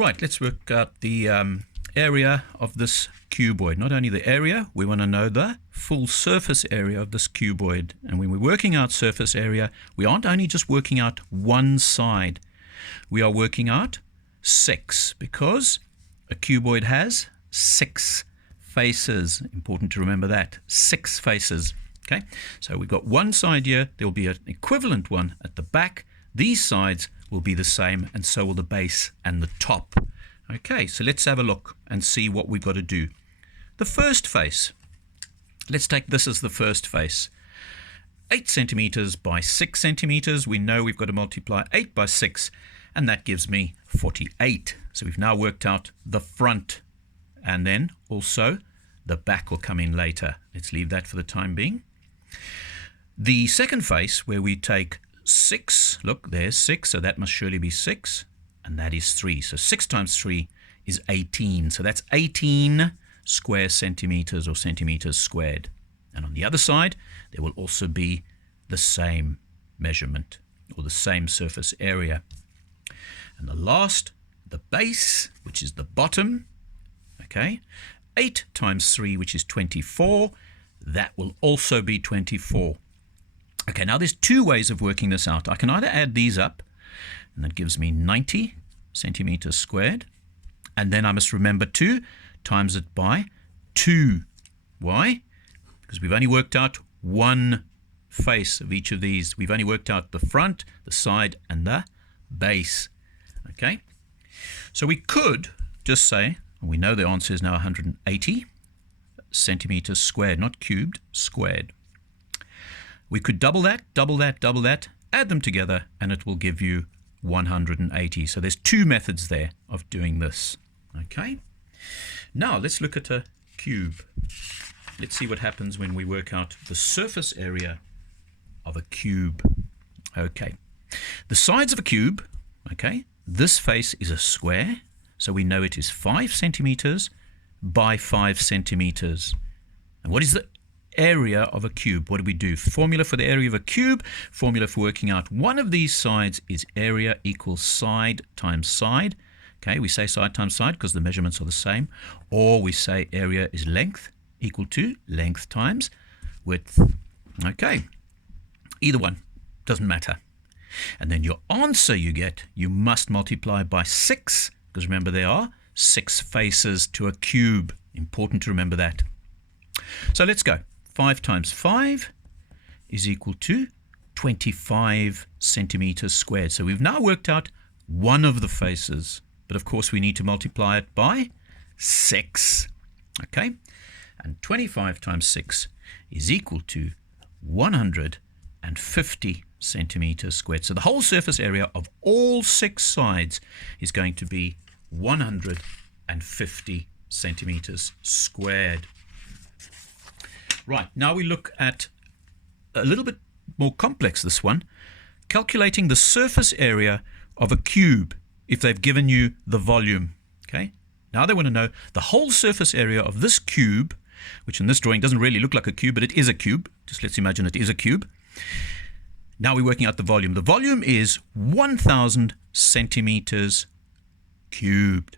Right, let's work out the area of this cuboid. Not only the area, we want to know the full surface area of this cuboid. And when we're working out surface area, we aren't only just working out one side. We are working out 6, because a cuboid has 6 faces. Important to remember that. 6 faces. Okay, so we've got one side here. There will be an equivalent one at the back. These sides will be the same, and so will the base and the top. Okay, so let's have a look and see what we've got to do. The first face, let's take this as the first face. 8 centimeters by 6 centimeters. We know we've got to multiply 8 by 6, and that gives me 48. So we've now worked out the front, and then also the back will come in later. Let's leave that for the time being. The second face, where we take 6, look, there's 6, so that must surely be 6, and that is 3. So 6 times 3 is 18. So that's 18 square centimeters, or centimeters squared. And on the other side, there will also be the same measurement, or the same surface area. And the last, the base, which is the bottom, okay, 8 times 3, which is 24, that will also be 24. Okay, now there's 2 ways of working this out. I can either add these up, and that gives me 90 centimeters squared, and then I must remember to times it by 2. Why? Because we've only worked out one face of each of these. We've only worked out the front, the side, and the base. Okay, so we could just say, we know the answer is now 180 centimeters squared, not cubed, squared. We could double that, double that, double that, add them together, and it will give you 180. So there's 2 methods there of doing this. Okay, now let's look at a cube. Let's see what happens when we work out the surface area of a cube. Okay, the sides of a cube, okay, this face is a square, so we know it is 5 centimeters by 5 centimeters. And what is the area of a cube? What do we do? Formula for the area of a cube, formula for working out one of these sides is area equals side times side. Okay, we say side times side because the measurements are the same. Or we say area is length equal to length times width. Okay, either one, doesn't matter. And then your answer you get, you must multiply by 6, because remember there are 6 faces to a cube. Important to remember that. So let's go. 5 times 5 is equal to 25 centimeters squared. So we've now worked out one of the faces, but of course we need to multiply it by 6. Okay, and 25 times 6 is equal to 150 centimeters squared. So the whole surface area of all 6 sides is going to be 150 centimeters squared. Right, now we look at a little bit more complex, this one, calculating the surface area of a cube if they've given you the volume. Okay, now they want to know the whole surface area of this cube, which in this drawing doesn't really look like a cube, but it is a cube. Just let's imagine it is a cube. Now we're working out the volume. The volume is 1,000 centimeters cubed.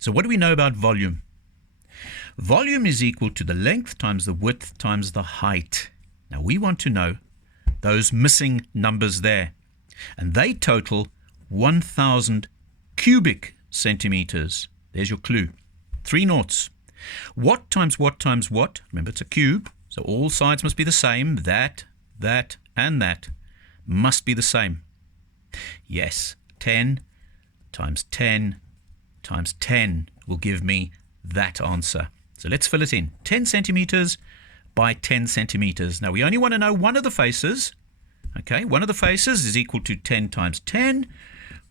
So what do we know about volume? Volume is equal to the length times the width times the height. Now we want to know those missing numbers there. And they total 1,000 cubic centimeters. There's your clue. 3 noughts. What times what times what? Remember, it's a cube, so all sides must be the same. That, and that must be the same. Yes, 10 times 10 times 10 will give me that answer. So let's fill it in. 10 centimeters by 10 centimeters. Now we only want to know one of the faces. Okay, one of the faces is equal to 10 times 10,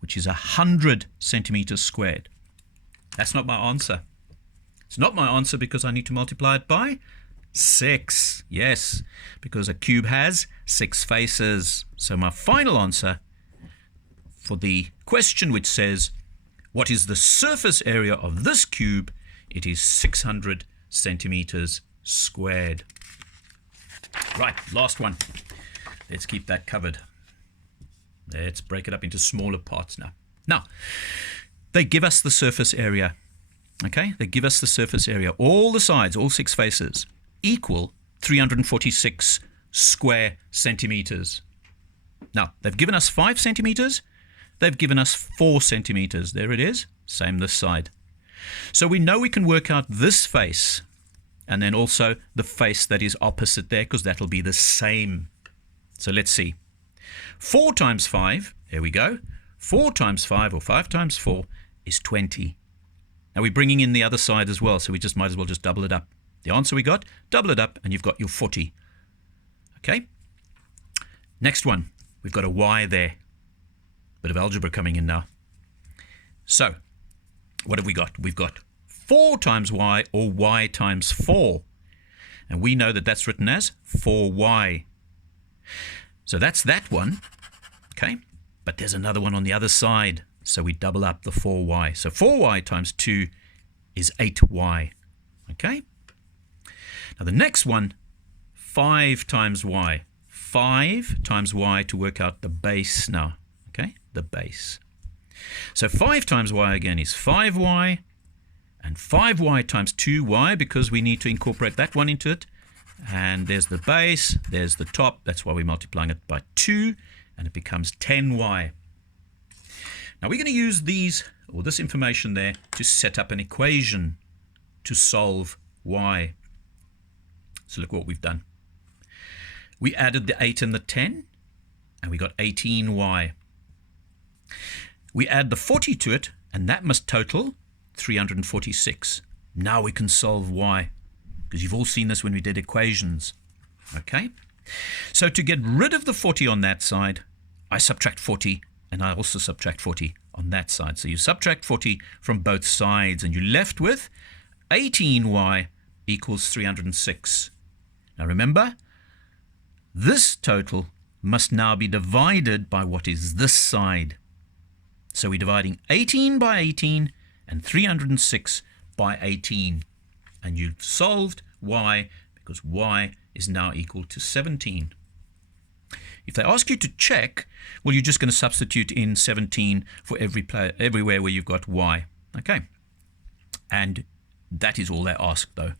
which is 100 centimeters squared. That's not my answer. It's not my answer because I need to multiply it by 6. Yes, because a cube has 6 faces. So my final answer for the question which says, what is the surface area of this cube? It is 600 centimeters squared. Right, last one. Let's keep that covered. Let's break it up into smaller parts now. Now, they give us the surface area. Okay, they give us the surface area. All the sides, all 6 faces, equal 346 square centimeters. Now, they've given us 5 centimeters. They've given us 4 centimeters. There it is. Same this side. So we know we can work out this face and then also the face that is opposite there, because that'll be the same. So let's see. 4 times 5, there we go. 4 times 5, or 5 times 4, is 20. Now we're bringing in the other side as well, so we just might as well just double it up. The answer we got, double it up, and you've got your 40. Okay? Next one, we've got a y there. Bit of algebra coming in now. So, what have we got? We've got 4 times y, or y times 4. And we know that that's written as 4y. So that's that one. Okay? But there's another one on the other side. So we double up the 4y. So 4y times 2 is 8y. Okay? Now the next one, 5 times y. 5 times y to work out the base now. Okay? The base. So 5 times y again is 5y. And 5y times 2y, because we need to incorporate that one into it. And there's the base, there's the top. That's why we're multiplying it by 2. And it becomes 10y. Now we're going to use these, or this information there, to set up an equation to solve y. So look what we've done. We added the 8 and the 10, and we got 18y. We add the 40 to it, and that must total 346. Now we can solve y, because you've all seen this when we did equations. Okay? So to get rid of the 40 on that side, I subtract 40, and I also subtract 40 on that side. So you subtract 40 from both sides, and you're left with 18y equals 306. Now remember, this total must now be divided by what is this side. So we're dividing 18 by 18 and 306 by 18. And you've solved y, because y is now equal to 17. If they ask you to check, well, you're just going to substitute in 17 for everywhere where you've got y. Okay? And that is all they ask, though.